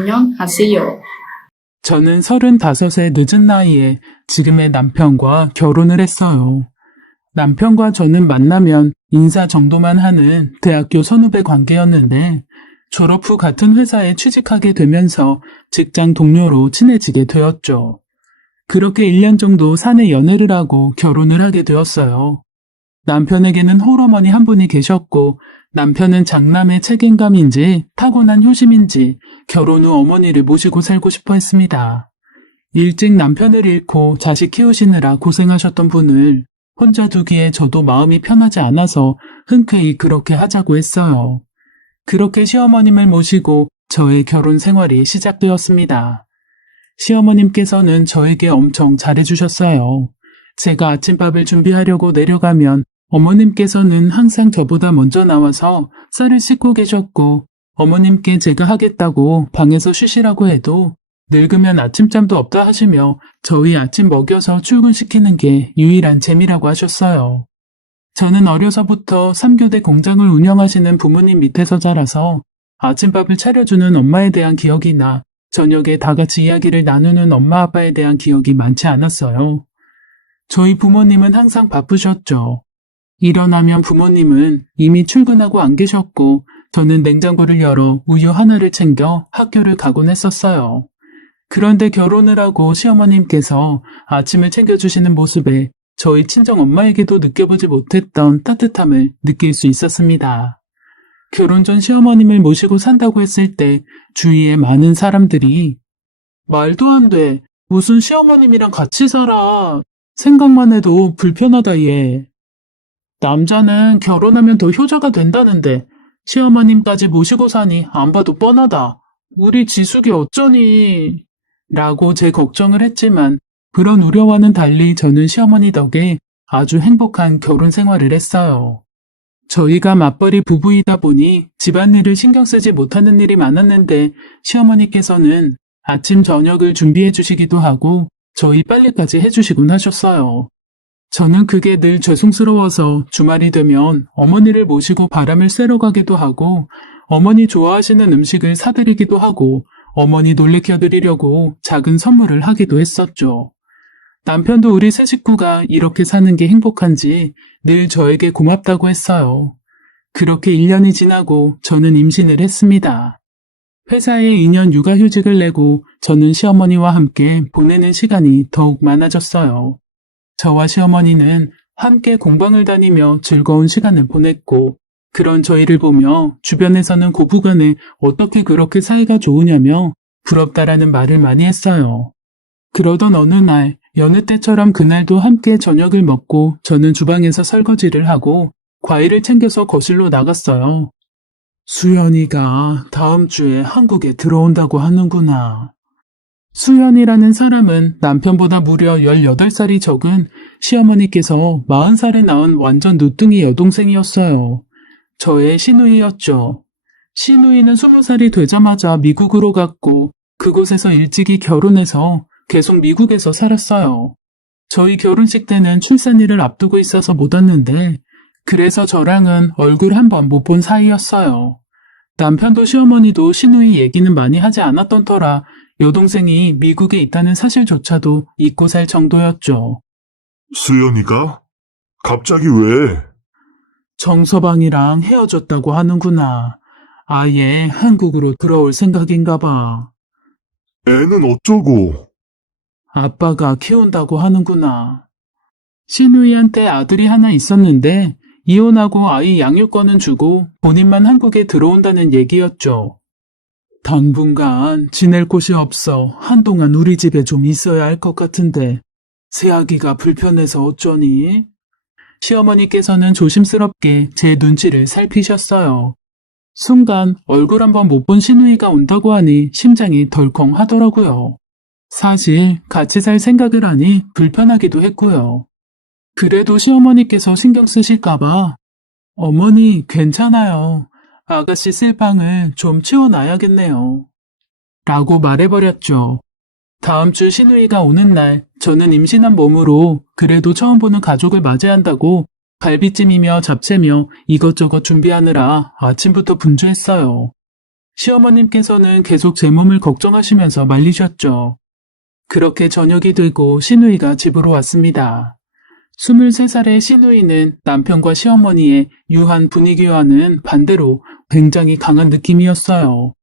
안녕하세요. 저는 35의 늦은 나이에 지금의 남편과 결혼을 했어요. 남편과 저는 만나면 인사 정도만 하는 대학교 선후배 관계였는데 졸업 후 같은 회사에 취직하게 되면서 직장 동료로 친해지게 되었죠. 그렇게 1년 정도 사내 연애를 하고 결혼을 하게 되었어요. 남편에게는 홀어머니 한 분이 계셨고 남편은 장남의 책임감인지 타고난 효심인지 결혼 후 어머니를 모시고 살고 싶어 했습니다. 일찍 남편을 잃고 자식 키우시느라 고생하셨던 분을 혼자 두기에 저도 마음이 편하지 않아서 흔쾌히 그렇게 하자고 했어요. 그렇게 시어머님을 모시고 저의 결혼 생활이 시작되었습니다. 시어머님께서는 저에게 엄청 잘해주셨어요. 제가 아침밥을 준비하려고 내려가면 어머님께서는 항상 저보다 먼저 나와서 쌀을 씻고 계셨고 어머님께 제가 하겠다고 방에서 쉬시라고 해도 늙으면 아침잠도 없다 하시며 저희 아침 먹여서 출근시키는 게 유일한 재미라고 하셨어요. 저는 어려서부터 3교대 공장을 운영하시는 부모님 밑에서 자라서 아침밥을 차려주는 엄마에 대한 기억이나 저녁에 다 같이 이야기를 나누는 엄마 아빠에 대한 기억이 많지 않았어요. 저희 부모님은 항상 바쁘셨죠. 일어나면 부모님은 이미 출근하고 안 계셨고 저는 냉장고를 열어 우유 하나를 챙겨 학교를 가곤 했었어요. 그런데 결혼을 하고 시어머님께서 아침을 챙겨주시는 모습에 저희 친정 엄마에게도 느껴보지 못했던 따뜻함을 느낄 수 있었습니다. 결혼 전 시어머님을 모시고 산다고 했을 때 주위에 많은 사람들이 말도 안 돼. 무슨 시어머님이랑 같이 살아. 생각만 해도 불편하다 얘. 남자는 결혼하면 더 효자가 된다는데 시어머님까지 모시고 사니 안 봐도 뻔하다. 우리 지숙이 어쩌니? 라고 제 걱정을 했지만 그런 우려와는 달리 저는 시어머니 덕에 아주 행복한 결혼 생활을 했어요. 저희가 맞벌이 부부이다 보니 집안일을 신경 쓰지 못하는 일이 많았는데 시어머니께서는 아침 저녁을 주시해 주시기도 하고 저희 빨래까지 해주시곤 하셨어요. 저는 그게 늘 죄송스러워서 주말이 되면 어머니를 모시고 바람을 쐬러 가기도 하고 어머니 좋아하시는 음식을 사드리기도 하고 어머니 놀래켜드리려고 작은 선물을 하기도 했었죠. 남편도 우리 세 식구가 이렇게 사는 게 행복한지 늘 저에게 고맙다고 했어요. 그렇게 1년이 지나고 저는 임신을 했습니다. 회사에 2년 육아휴직을 내고 저는 시어머니와 함께 보내는 시간이 더욱 많아졌어요. 저와 시어머니는 함께 공방을 다니며 즐거운 시간을 보냈고 그런 저희를 보며 주변에서는 고부간에 어떻게 그렇게 사이가 좋으냐며 부럽다라는 말을 많이 했어요. 그러던 어느 날 여느 때처럼 그날도 함께 저녁을 먹고 저는 주방에서 설거지를 하고 과일을 챙겨서 거실로 나갔어요. 수연이가 다음 주에 한국에 들어온다고 하는구나. 수연이라는 사람은 남편보다 무려 18살이 적은 시어머니께서 40살에 낳은 완전 누뚱이 여동생이었어요. 저의 시누이였죠. 시누이는 20살이 되자마자 미국으로 갔고 그곳에서 일찍이 결혼해서 계속 미국에서 살았어요. 저희 결혼식 때는 출산일을 앞두고 있어서 못 왔는데 그래서 저랑은 얼굴 한 번 못 본 사이였어요. 남편도 시어머니도 시누이 얘기는 많이 하지 않았던 터라 여동생이 미국에 있다는 사실조차도 잊고 살 정도였죠. 수연이가? 갑자기 왜? 정서방이랑 헤어졌다고 하는구나. 아예 한국으로 들어올 생각인가 봐. 애는 어쩌고? 아빠가 키운다고 하는구나. 시누이한테 아들이 하나 있었는데 이혼하고 아이 양육권은 주고 본인만 한국에 들어온다는 얘기였죠. 당분간 지낼 곳이 없어 한동안 우리 집에 좀 있어야 할 것 같은데 새아기가 불편해서 어쩌니? 시어머니께서는 조심스럽게 제 눈치를 살피셨어요. 순간 얼굴 한번 못 본 시누이가 온다고 하니 심장이 덜컹 하더라고요. 사실 같이 살 생각을 하니 불편하기도 했고요. 그래도 시어머니께서 신경 쓰실까봐 어머니 괜찮아요. 아가씨 쓸 방을 좀 치워놔야겠네요. 라고 말해버렸죠. 다음 주 시누이가 오는 날 저는 임신한 몸으로 그래도 처음 보는 가족을 맞이한다고 갈비찜이며 잡채며 이것저것 준비하느라 아침부터 분주했어요. 시어머님께서는 계속 제 몸을 걱정하시면서 말리셨죠. 그렇게 저녁이 되고 시누이가 집으로 왔습니다. 23살의 시누이는 남편과 시어머니의 유한 분위기와는 반대로 굉장히 강한 느낌이었어요.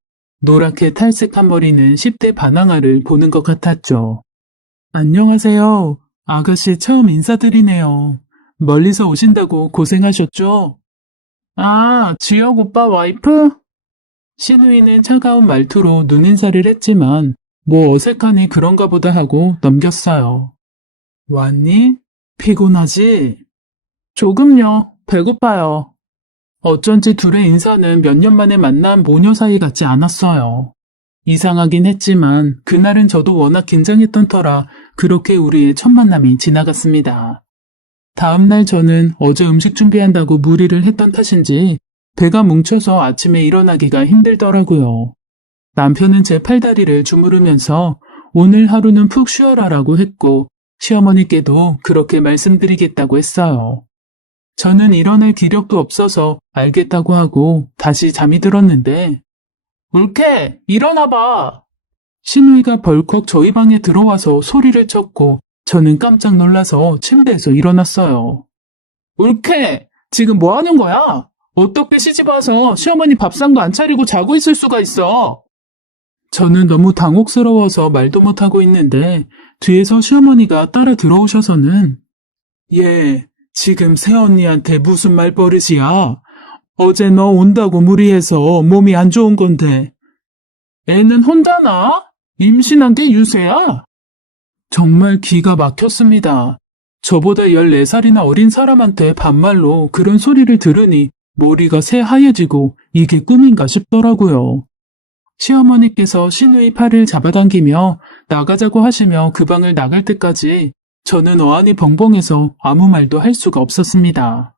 노랗게 탈색한 머리는 10대 반항아를 보는 것 같았죠. 안녕하세요. 아가씨 처음 인사드리네요. 멀리서 오신다고 고생하셨죠? 아, 지혁 오빠 와이프? 시누이는 차가운 말투로 눈인사를 했지만 뭐 어색하니 그런가 보다 하고 넘겼어요. 왔니? 피곤하지? 조금요. 배고파요. 어쩐지 둘의 인사는 몇 년 만에 만난 모녀 사이 같지 않았어요. 이상하긴 했지만 그날은 저도 워낙 긴장했던 터라 그렇게 우리의 첫 만남이 지나갔습니다. 다음날 저는 어제 음식 준비한다고 무리를 했던 탓인지 배가 뭉쳐서 아침에 일어나기가 힘들더라고요. 남편은 제 팔다리를 주무르면서 오늘 하루는 푹 쉬어라라고 했고 시어머니께도 그렇게 말씀드리겠다고 했어요. 저는 일어날 기력도 없어서 알겠다고 하고 다시 잠이 들었는데 울케 일어나봐. 시누이가 벌컥 저희 방에 들어와서 소리를 쳤고 저는 깜짝 놀라서 침대에서 일어났어요. 울케 지금 뭐 하는 거야? 어떻게 시집 와서 시어머니 밥상도 안 차리고 자고 있을 수가 있어? 저는 너무 당혹스러워서 말도 못하고 있는데 뒤에서 시어머니가 따라 들어오셔서는 얘 지금 새언니한테 무슨 말버릇이야? 어제 너 온다고 무리해서 몸이 안 좋은 건데 애는 혼자나? 임신한 게 유세야? 정말 기가 막혔습니다. 저보다 14살이나 어린 사람한테 반말로 그런 소리를 들으니 머리가 새하얘지고 이게 꿈인가 싶더라고요. 시어머니께서 시누이 팔을 잡아당기며 나가자고 하시며 그 방을 나갈 때까지 저는 어안이 벙벙해서 아무 말도 할 수가 없었습니다.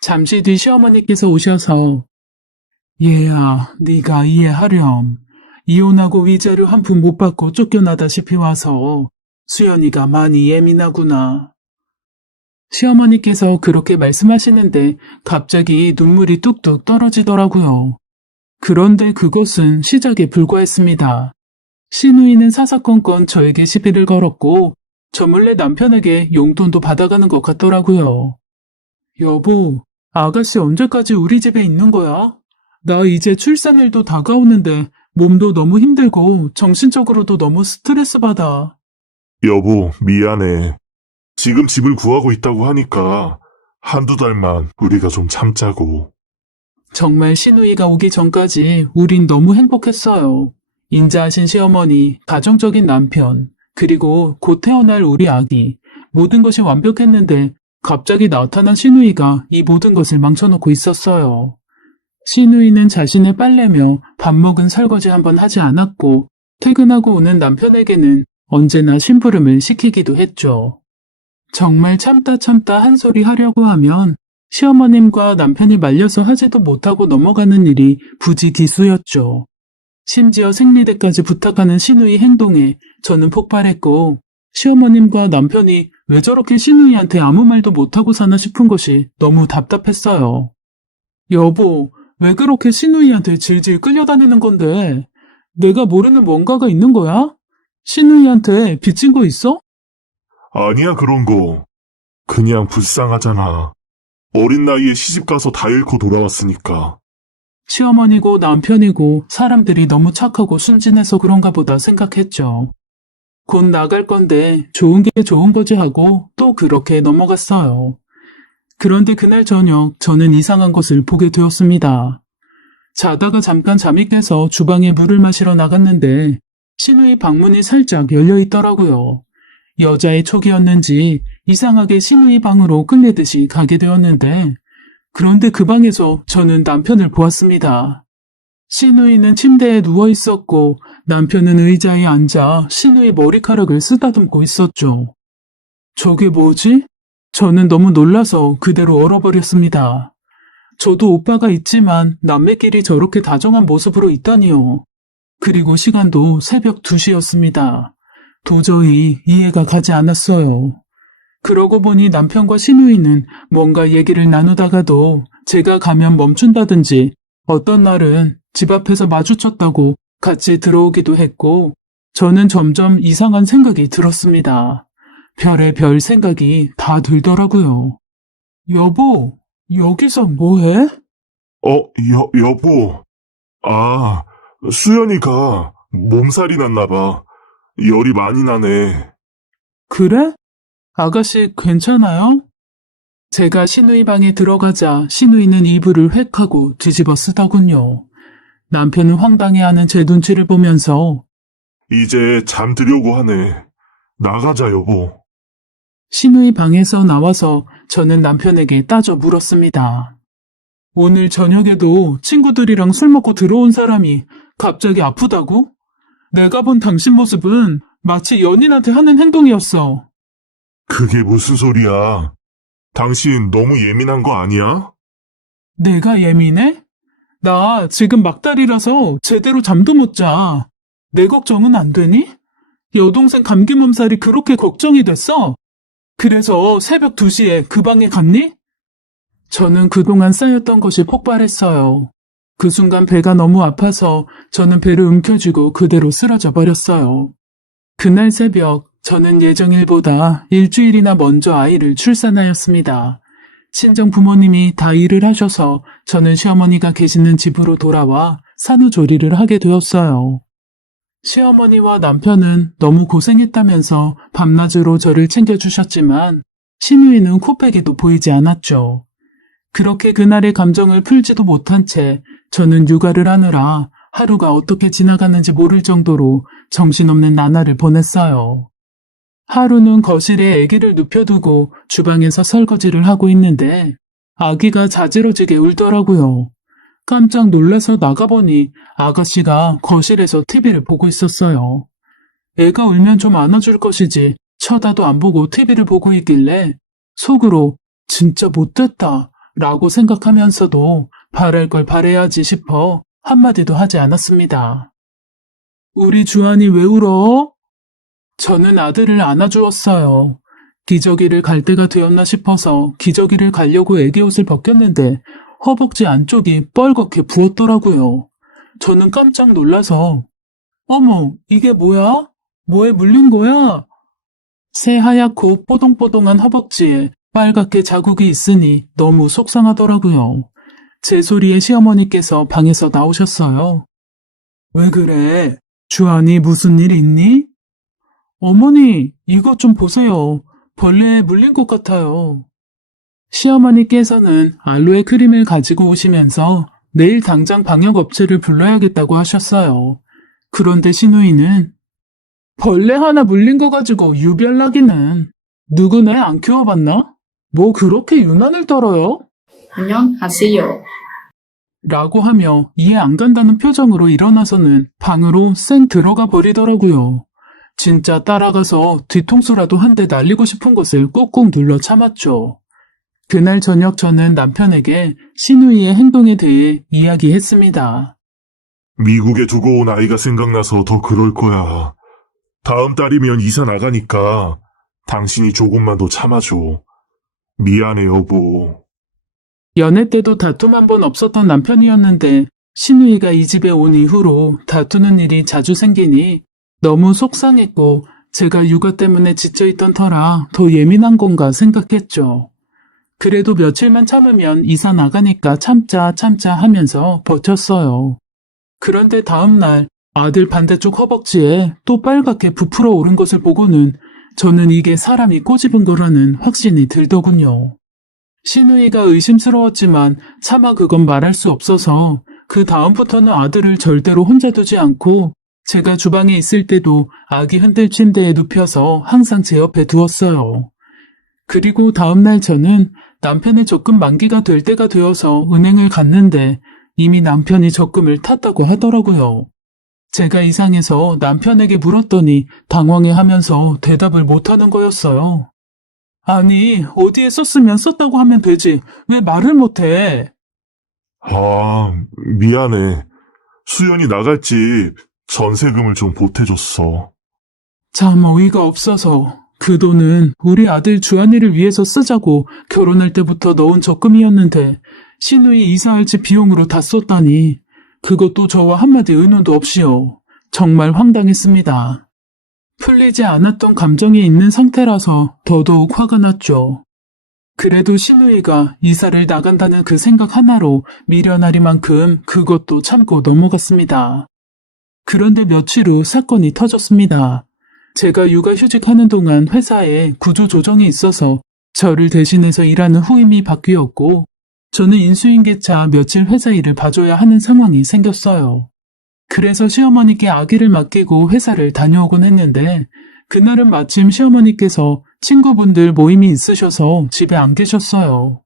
잠시 뒤 시어머니께서 오셔서 얘야, 네가 이해하렴. 이혼하고 위자료 한 푼 못 받고 쫓겨나다시피 와서 수연이가 많이 예민하구나. 시어머니께서 그렇게 말씀하시는데 갑자기 눈물이 뚝뚝 떨어지더라고요. 그런데 그것은 시작에 불과했습니다. 시누이는 사사건건 저에게 시비를 걸었고 저 몰래 남편에게 용돈도 받아가는 것 같더라고요. 여보, 아가씨 언제까지 우리 집에 있는 거야? 나 이제 출산일도 다가오는데 몸도 너무 힘들고 정신적으로도 너무 스트레스 받아. 여보, 미안해. 지금 집을 구하고 있다고 하니까 한두 달만 우리가 좀 참자고. 정말 시누이가 오기 전까지 우린 너무 행복했어요. 인자하신 시어머니, 가정적인 남편, 그리고 곧 태어날 우리 아기. 모든 것이 완벽했는데 갑자기 나타난 시누이가 이 모든 것을 망쳐놓고 있었어요. 시누이는 자신의 빨래며 밥 먹은 설거지 한번 하지 않았고 퇴근하고 오는 남편에게는 언제나 심부름을 시키기도 했죠. 정말 참다 한 소리 하려고 하면 시어머님과 남편이 말려서 하지도 못하고 넘어가는 일이 부지기수였죠. 심지어 생리대까지 부탁하는 시누이 행동에 저는 폭발했고 시어머님과 남편이 왜 저렇게 시누이한테 아무 말도 못하고 사나 싶은 것이 너무 답답했어요. 여보, 왜 그렇게 시누이한테 질질 끌려다니는 건데? 내가 모르는 뭔가가 있는 거야? 시누이한테 빚진 거 있어? 아니야, 그런 거. 그냥 불쌍하잖아. 어린 나이에 시집가서 다 잃고 돌아왔으니까. 시어머니고 남편이고 사람들이 너무 착하고 순진해서 그런가 보다 생각했죠. 곧 나갈 건데 좋은 게 좋은 거지 하고 또 그렇게 넘어갔어요. 그런데 그날 저녁 저는 이상한 것을 보게 되었습니다. 자다가 잠깐 잠이 깨서 주방에 물을 마시러 나갔는데 시누이 방문이 살짝 열려 있더라고요. 여자의 촉이었는지 이상하게 시누이 방으로 끌리듯이 가게 되었는데 그런데 그 방에서 저는 남편을 보았습니다. 시누이는 침대에 누워 있었고 남편은 의자에 앉아 시누이 머리카락을 쓰다듬고 있었죠. 저게 뭐지? 저는 너무 놀라서 그대로 얼어버렸습니다. 저도 오빠가 있지만 남매끼리 저렇게 다정한 모습으로 있다니요. 그리고 시간도 새벽 2시였습니다. 도저히 이해가 가지 않았어요. 그러고 보니 남편과 시누이는 뭔가 얘기를 나누다가도 제가 가면 멈춘다든지 어떤 날은 집 앞에서 마주쳤다고 같이 들어오기도 했고, 저는 점점 이상한 생각이 들었습니다. 별의별 생각이 다 들더라고요. 여보, 여기서 뭐해? 여보. 아, 수연이가 몸살이 났나 봐. 열이 많이 나네. 그래? 아가씨 괜찮아요? 제가 시누이 방에 들어가자 시누이는 이불을 획 하고 뒤집어 쓰더군요. 남편은 황당해하는 제 눈치를 보면서 이제 잠들려고 하네. 나가자, 여보. 시누이 방에서 나와서 저는 남편에게 따져 물었습니다. 오늘 저녁에도 친구들이랑 술 먹고 들어온 사람이 갑자기 아프다고? 내가 본 당신 모습은 마치 연인한테 하는 행동이었어. 그게 무슨 소리야? 당신 너무 예민한 거 아니야? 내가 예민해? 나 지금 막달이라서 제대로 잠도 못 자. 내 걱정은 안 되니? 여동생 감기 몸살이 그렇게 걱정이 됐어? 그래서 새벽 2시에 그 방에 갔니? 저는 그동안 쌓였던 것이 폭발했어요. 그 순간 배가 너무 아파서 저는 배를 움켜쥐고 그대로 쓰러져 버렸어요. 그날 새벽 저는 예정일보다 일주일이나 먼저 아이를 출산하였습니다. 친정 부모님이 다 일을 하셔서 저는 시어머니가 계시는 집으로 돌아와 산후조리를 하게 되었어요. 시어머니와 남편은 너무 고생했다면서 밤낮으로 저를 챙겨주셨지만 시누이는 코빼기도 보이지 않았죠. 그렇게 그날의 감정을 풀지도 못한 채 저는 육아를 하느라 하루가 어떻게 지나가는지 모를 정도로 정신없는 나날을 보냈어요. 하루는 거실에 아기를 눕혀두고 주방에서 설거지를 하고 있는데 아기가 자지러지게 울더라고요. 깜짝 놀라서 나가보니 아가씨가 거실에서 TV를 보고 있었어요. 애가 울면 좀 안아줄 것이지 쳐다도 안 보고 TV를 보고 있길래 속으로 진짜 못됐다 라고 생각하면서도 바랄 걸 바래야지 싶어 한마디도 하지 않았습니다. 우리 주한이 왜 울어? 저는 아들을 안아주었어요. 기저귀를 갈 때가 되었나 싶어서 기저귀를 갈려고 애기 옷을 벗겼는데 허벅지 안쪽이 뻘겋게 부었더라고요. 저는 깜짝 놀라서 어머, 이게 뭐야? 뭐에 물린 거야? 새하얗고 뽀동뽀동한 허벅지에 빨갛게 자국이 있으니 너무 속상하더라고요. 제 소리에 시어머니께서 방에서 나오셨어요. 왜 그래? 주한이 무슨 일 있니? 어머니, 이것 좀 보세요. 벌레에 물린 것 같아요. 시어머니께서는 알로에 크림을 가지고 오시면서 내일 당장 방역업체를 불러야겠다고 하셨어요. 그런데 시누이는 벌레 하나 물린 거 가지고 유별나기는 누구네 안 키워봤나? 뭐 그렇게 유난을 떨어요? 안녕하세요. 라고 하며 이해 안 간다는 표정으로 일어나서는 방으로 쌩 들어가 버리더라고요. 진짜 따라가서 뒤통수라도 한 대 날리고 싶은 것을 꾹꾹 눌러 참았죠. 그날 저녁 저는 남편에게 시누이의 행동에 대해 이야기했습니다. 미국에 두고 온 아이가 생각나서 더 그럴 거야. 다음 달이면 이사 나가니까 당신이 조금만 더 참아줘. 미안해, 여보. 연애 때도 다툼 한 번 없었던 남편이었는데 시누이가 이 집에 온 이후로 다투는 일이 자주 생기니 너무 속상했고 제가 육아 때문에 지쳐있던 터라 더 예민한 건가 생각했죠. 그래도 며칠만 참으면 이사 나가니까 참자 하면서 버텼어요. 그런데 다음날 아들 반대쪽 허벅지에 또 빨갛게 부풀어 오른 것을 보고는 저는 이게 사람이 꼬집은 거라는 확신이 들더군요. 시누이가 의심스러웠지만 차마 그건 말할 수 없어서 그 다음부터는 아들을 절대로 혼자 두지 않고 제가 주방에 있을 때도 아기 흔들 침대에 눕혀서 항상 제 옆에 두었어요. 그리고 다음날 저는 남편의 적금 만기가 될 때가 되어서 은행을 갔는데 이미 남편이 적금을 탔다고 하더라고요. 제가 이상해서 남편에게 물었더니 당황해하면서 대답을 못하는 거였어요. 아니, 어디에 썼으면 썼다고 하면 되지. 왜 말을 못해? 아, 미안해. 수연이 나갈 집 전세금을 좀 보태줬어. 참 어이가 없어서 그 돈은 우리 아들 주한이를 위해서 쓰자고 결혼할 때부터 넣은 적금이었는데 신우이 이사할 집 비용으로 다 썼다니 그것도 저와 한마디 의논도 없이요. 정말 황당했습니다. 풀리지 않았던 감정이 있는 상태라서 더더욱 화가 났죠. 그래도 신우이가 이사를 나간다는 그 생각 하나로 미련하리만큼 그것도 참고 넘어갔습니다. 그런데 며칠 후 사건이 터졌습니다. 제가 육아휴직하는 동안 회사에 구조조정이 있어서 저를 대신해서 일하는 후임이 바뀌었고 저는 인수인계차 며칠 회사 일을 봐줘야 하는 상황이 생겼어요. 그래서 시어머니께 아기를 맡기고 회사를 다녀오곤 했는데 그날은 마침 시어머니께서 친구분들 모임이 있으셔서 집에 안 계셨어요.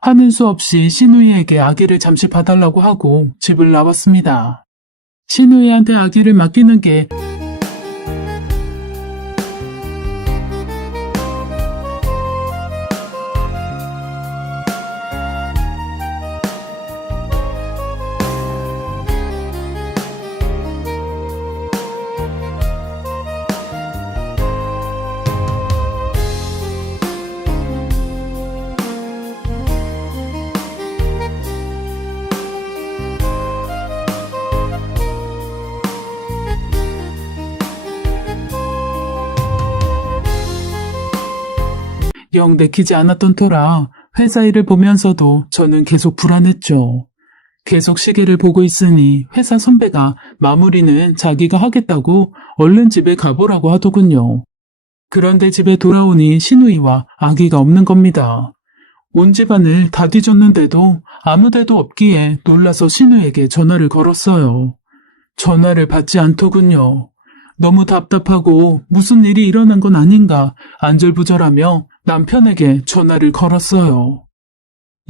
하는 수 없이 신우이에게 아기를 잠시 봐달라고 하고 집을 나왔습니다. 신우이한테 아기를 맡기는 게 영 내키지 않았던 터라 회사 일을 보면서도 저는 계속 불안했죠. 계속 시계를 보고 있으니 회사 선배가 마무리는 자기가 하겠다고 얼른 집에 가보라고 하더군요. 그런데 집에 돌아오니 신우이와 아기가 없는 겁니다. 온 집안을 다 뒤졌는데도 아무 데도 없기에 놀라서 신우에게 전화를 걸었어요. 전화를 받지 않더군요. 너무 답답하고 무슨 일이 일어난 건 아닌가 안절부절하며 남편에게 전화를 걸었어요.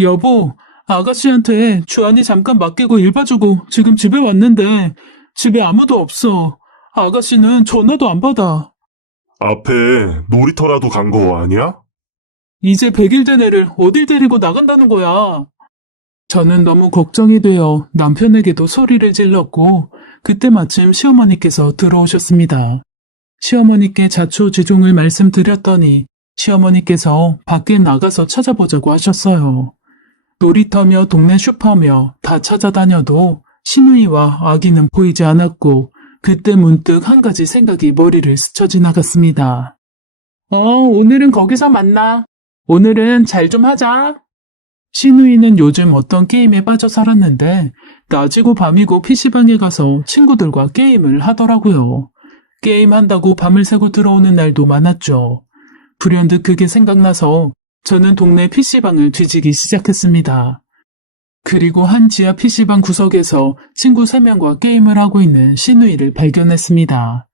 여보, 아가씨한테 주한이 잠깐 맡기고 일 봐주고 지금 집에 왔는데 집에 아무도 없어. 아가씨는 전화도 안 받아. 앞에 놀이터라도 간 거 아니야? 이제 100일 된 애를 어딜 데리고 나간다는 거야. 저는 너무 걱정이 되어 남편에게도 소리를 질렀고 그때 마침 시어머니께서 들어오셨습니다. 시어머니께 자초지종을 말씀드렸더니 시어머니께서 밖에 나가서 찾아보자고 하셨어요. 놀이터며 동네 슈퍼며 다 찾아다녀도 신우이와 아기는 보이지 않았고 그때 문득 한 가지 생각이 머리를 스쳐 지나갔습니다. 오늘은 거기서 만나. 오늘은 잘 좀 하자. 신우이는 요즘 어떤 게임에 빠져 살았는데 낮이고 밤이고 PC방에 가서 친구들과 게임을 하더라고요. 게임한다고 밤을 새고 들어오는 날도 많았죠. 불현듯 그게 생각나서 저는 동네 PC방을 뒤지기 시작했습니다. 그리고 한 지하 PC방 구석에서 친구 3명과 게임을 하고 있는 신우이를 발견했습니다.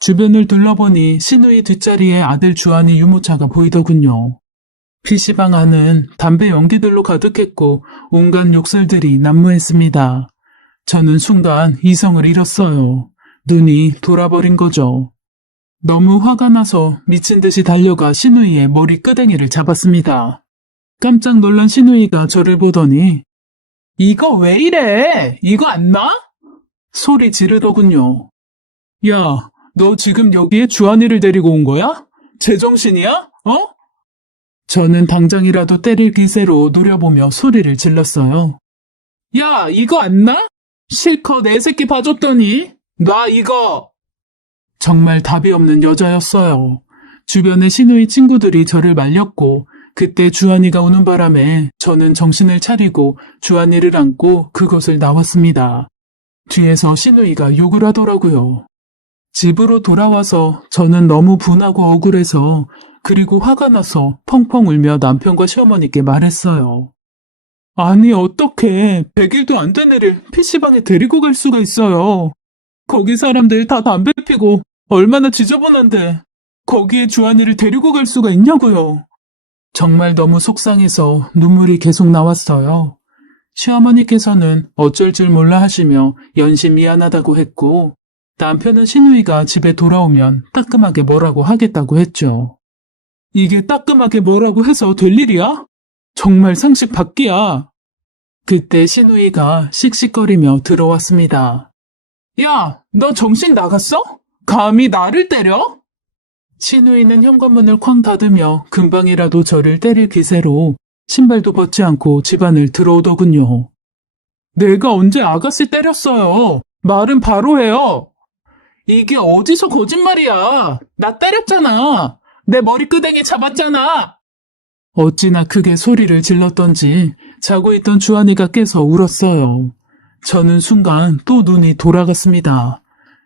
주변을 둘러보니 신우이 뒷자리에 아들 주한이 유모차가 보이더군요. PC방 안은 담배 연기들로 가득했고 온갖 욕설들이 난무했습니다. 저는 순간 이성을 잃었어요. 눈이 돌아버린 거죠. 너무 화가 나서 미친 듯이 달려가 신우이의 머리 끄댕이를 잡았습니다. 깜짝 놀란 신우이가 저를 보더니 이거 왜 이래? 이거 안 나? 소리 지르더군요. 야, 너 지금 여기에 주한이를 데리고 온 거야? 제정신이야? 저는 당장이라도 때릴 기세로 노려보며 소리를 질렀어요. 야, 이거 안 나? 실컷 내 새끼 봐줬더니 놔 이거! 정말 답이 없는 여자였어요. 주변의 신우이 친구들이 저를 말렸고 그때 주한이가 우는 바람에 저는 정신을 차리고 주한이를 안고 그곳을 나왔습니다. 뒤에서 신우이가 욕을 하더라고요. 집으로 돌아와서 저는 너무 분하고 억울해서 그리고 화가 나서 펑펑 울며 남편과 시어머니께 말했어요. 아니 어떡해 100일도 안 된 애를 PC방에 데리고 갈 수가 있어요. 거기 사람들 다 담배 피고 얼마나 지저분한데 거기에 주한이를 데리고 갈 수가 있냐고요. 정말 너무 속상해서 눈물이 계속 나왔어요. 시어머니께서는 어쩔 줄 몰라 하시며 연신 미안하다고 했고 남편은 신우이가 집에 돌아오면 따끔하게 뭐라고 하겠다고 했죠. 이게 따끔하게 뭐라고 해서 될 일이야? 정말 상식 밖이야. 그때 신우이가 씩씩거리며 들어왔습니다. 야, 너 정신 나갔어? 감히 나를 때려? 신우이는 현관문을 쾅 닫으며 금방이라도 저를 때릴 기세로 신발도 벗지 않고 집안을 들어오더군요. 내가 언제 아가씨 때렸어요? 말은 바로 해요. 이게 어디서 거짓말이야? 나 때렸잖아. 내 머리끄댕이 잡았잖아. 어찌나 크게 소리를 질렀던지 자고 있던 주한이가 깨서 울었어요. 저는 순간 또 눈이 돌아갔습니다.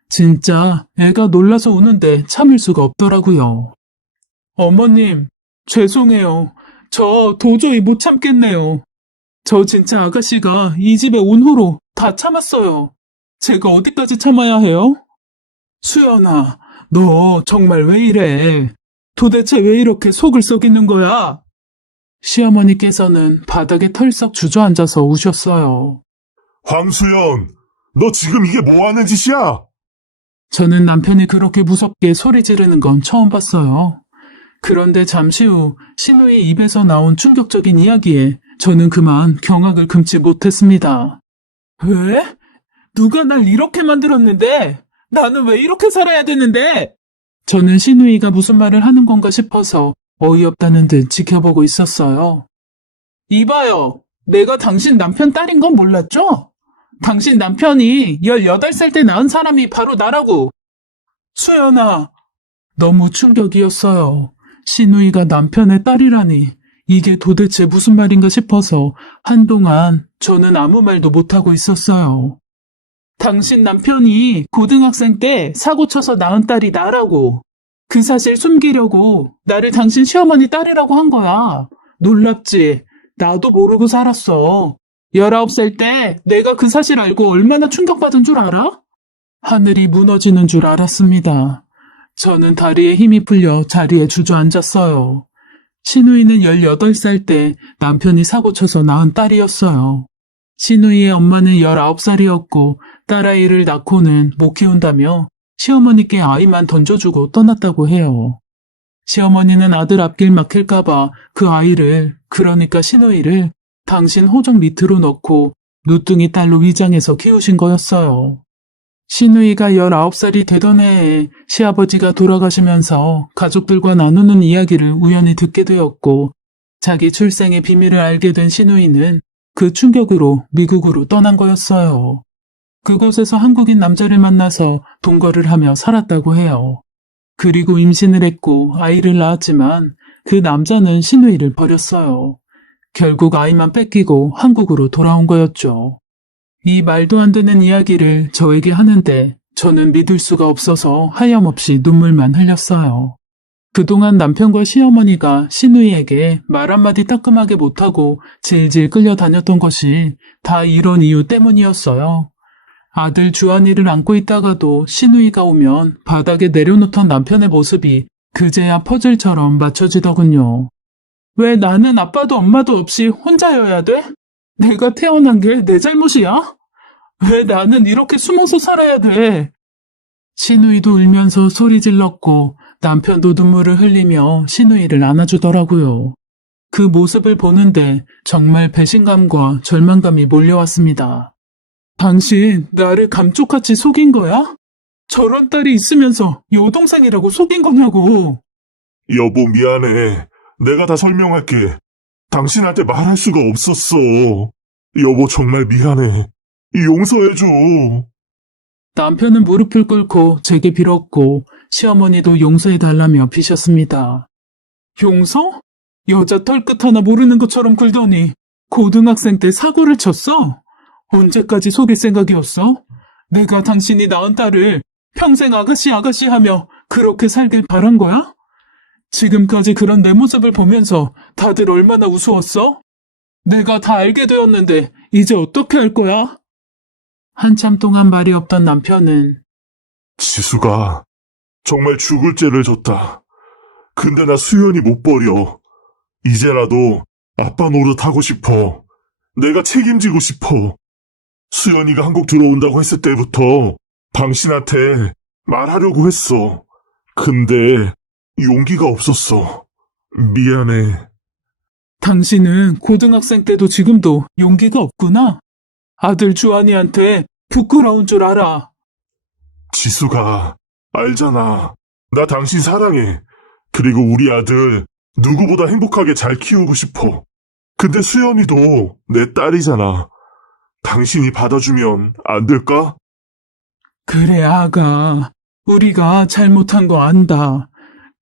진짜 애가 놀라서 우는데 참을 수가 없더라고요. 어머님, 죄송해요. 저 도저히 못 참겠네요. 저 진짜 아가씨가 이 집에 온 후로 다 참았어요. 제가 어디까지 참아야 해요? 수연아, 너 정말 왜 이래? 도대체 왜 이렇게 속을 썩이는 거야? 시어머니께서는 바닥에 털썩 주저앉아서 우셨어요. 황수연, 너 지금 이게 뭐 하는 짓이야? 저는 남편이 그렇게 무섭게 소리 지르는 건 처음 봤어요. 그런데 잠시 후 신우의 입에서 나온 충격적인 이야기에 저는 그만 경악을 금치 못했습니다. 왜? 누가 날 이렇게 만들었는데? 나는 왜 이렇게 살아야 되는데? 저는 신우이가 무슨 말을 하는 건가 싶어서 어이없다는 듯 지켜보고 있었어요. 이봐요. 내가 당신 남편 딸인 건 몰랐죠? 당신 남편이 18살 때 낳은 사람이 바로 나라고. 수연아. 너무 충격이었어요. 신우이가 남편의 딸이라니. 이게 도대체 무슨 말인가 싶어서 한동안 저는 아무 말도 못하고 있었어요. 당신 남편이 고등학생 때 사고 쳐서 낳은 딸이 나라고. 그 사실 숨기려고 나를 당신 시어머니 딸이라고 한 거야. 놀랍지? 나도 모르고 살았어. 19살 때 내가 그 사실 알고 얼마나 충격받은 줄 알아? 하늘이 무너지는 줄 알았습니다. 저는 다리에 힘이 풀려 자리에 주저앉았어요. 신우이는 18살 때 남편이 사고쳐서 낳은 딸이었어요. 신우이의 엄마는 19살이었고 딸아이를 낳고는 못 키운다며 시어머니께 아이만 던져주고 떠났다고 해요. 시어머니는 아들 앞길 막힐까봐 그 아이를, 그러니까 신우이를 당신 호적 밑으로 넣고 누뚱이 딸로 위장해서 키우신 거였어요. 신우이가 19살이 되던 해에 시아버지가 돌아가시면서 가족들과 나누는 이야기를 우연히 듣게 되었고 자기 출생의 비밀을 알게 된 신우이는 그 충격으로 미국으로 떠난 거였어요. 그곳에서 한국인 남자를 만나서 동거를 하며 살았다고 해요. 그리고 임신을 했고 아이를 낳았지만 그 남자는 신우이를 버렸어요. 결국 아이만 뺏기고 한국으로 돌아온 거였죠. 이 말도 안 되는 이야기를 저에게 하는데 저는 믿을 수가 없어서 하염없이 눈물만 흘렸어요. 그동안 남편과 시어머니가 신우이에게 말 한마디 따끔하게 못하고 질질 끌려다녔던 것이 다 이런 이유 때문이었어요. 아들 주한이를 안고 있다가도 신우이가 오면 바닥에 내려놓던 남편의 모습이 그제야 퍼즐처럼 맞춰지더군요. 왜 나는 아빠도 엄마도 없이 혼자여야 돼? 내가 태어난 게 내 잘못이야? 왜 나는 이렇게 숨어서 살아야 돼? 신우이도 울면서 소리 질렀고 남편도 눈물을 흘리며 신우이를 안아주더라고요. 그 모습을 보는데 정말 배신감과 절망감이 몰려왔습니다. 당신 나를 감쪽같이 속인 거야? 저런 딸이 있으면서 여동생이라고 속인 거냐고. 여보, 미안해. 내가 다 설명할게. 당신한테 말할 수가 없었어. 여보, 정말 미안해. 용서해줘. 남편은 무릎을 꿇고 제게 빌었고 시어머니도 용서해달라며 비셨습니다. 용서? 여자 털끝 하나 모르는 것처럼 굴더니 고등학생 때 사고를 쳤어? 언제까지 속일 생각이었어? 내가 당신이 낳은 딸을 평생 아가씨 아가씨 하며 그렇게 살길 바란 거야? 지금까지 그런 내 모습을 보면서 다들 얼마나 우스웠어? 내가 다 알게 되었는데 이제 어떻게 할 거야? 한참 동안 말이 없던 남편은 지수가 정말 죽을 죄를 졌다. 근데 나 수연이 못 버려. 이제라도 아빠 노릇하고 싶어. 내가 책임지고 싶어. 수연이가 한국 들어온다고 했을 때부터 당신한테 말하려고 했어. 근데 용기가 없었어. 미안해. 당신은 고등학생 때도 지금도 용기가 없구나. 아들 주한이한테 부끄러운 줄 알아. 지수가 알잖아. 나 당신 사랑해. 그리고 우리 아들 누구보다 행복하게 잘 키우고 싶어. 근데 수연이도 내 딸이잖아. 당신이 받아주면 안 될까? 그래, 아가. 우리가 잘못한 거 안다.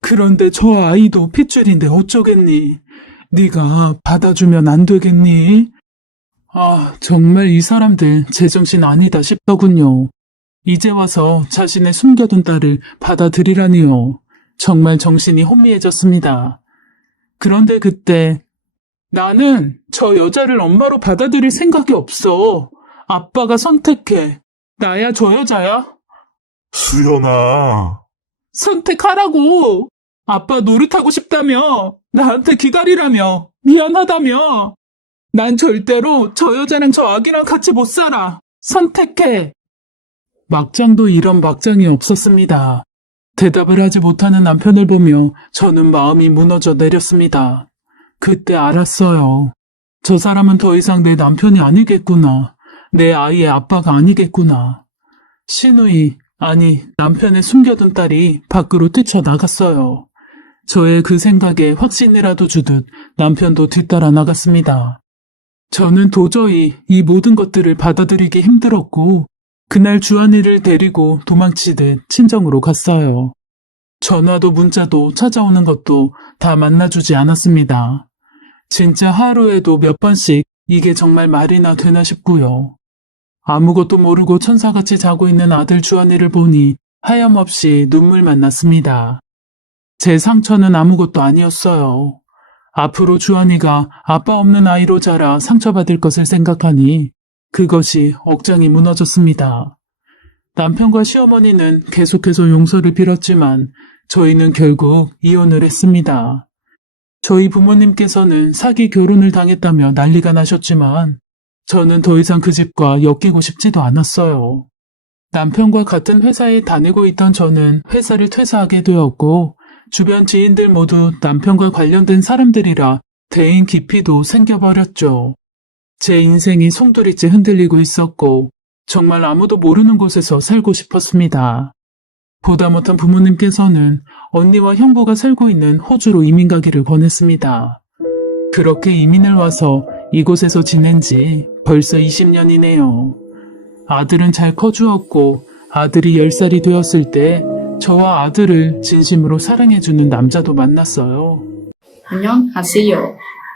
그런데 저 아이도 핏줄인데 어쩌겠니? 네가 받아주면 안 되겠니? 아, 정말 이 사람들 제정신 아니다 싶더군요. 이제 와서 자신의 숨겨둔 딸을 받아들이라니요. 정말 정신이 혼미해졌습니다. 그런데 그때 나는 저 여자를 엄마로 받아들일 생각이 없어. 아빠가 선택해. 나야 저 여자야? 수연아, 선택하라고. 아빠 노릇하고 싶다며. 나한테 기다리라며. 미안하다며. 난 절대로 저 여자랑 저 아기랑 같이 못 살아. 선택해. 막장도 이런 막장이 없었습니다. 대답을 하지 못하는 남편을 보며 저는 마음이 무너져 내렸습니다. 그때 알았어요. 저 사람은 더 이상 내 남편이 아니겠구나. 내 아이의 아빠가 아니겠구나. 신우이, 아니 남편의 숨겨둔 딸이 밖으로 뛰쳐나갔어요. 저의 그 생각에 확신이라도 주듯 남편도 뒤따라 나갔습니다. 저는 도저히 이 모든 것들을 받아들이기 힘들었고 그날 주한이를 데리고 도망치듯 친정으로 갔어요. 전화도 문자도 찾아오는 것도 다 만나주지 않았습니다. 진짜 하루에도 몇 번씩 이게 정말 말이나 되나 싶고요. 아무것도 모르고 천사같이 자고 있는 아들 주한이를 보니 하염없이 눈물만 났습니다. 제 상처는 아무것도 아니었어요. 앞으로 주한이가 아빠 없는 아이로 자라 상처받을 것을 생각하니 그것이 억장이 무너졌습니다. 남편과 시어머니는 계속해서 용서를 빌었지만 저희는 결국 이혼을 했습니다. 저희 부모님께서는 사기 결혼을 당했다며 난리가 나셨지만 저는 더 이상 그 집과 엮이고 싶지도 않았어요. 남편과 같은 회사에 다니고 있던 저는 회사를 퇴사하게 되었고 주변 지인들 모두 남편과 관련된 사람들이라 대인 기피도 생겨버렸죠. 제 인생이 송두리째 흔들리고 있었고 정말 아무도 모르는 곳에서 살고 싶었습니다. 보다 못한 부모님께서는 언니와 형부가 살고 있는 호주로 이민 가기를 권했습니다. 그렇게 이민을 와서 이곳에서 지낸 지 벌써 20년이네요. 아들은 잘 커주었고 아들이 10살이 되었을 때 저와 아들을 진심으로 사랑해주는 남자도 만났어요. 안녕하세요.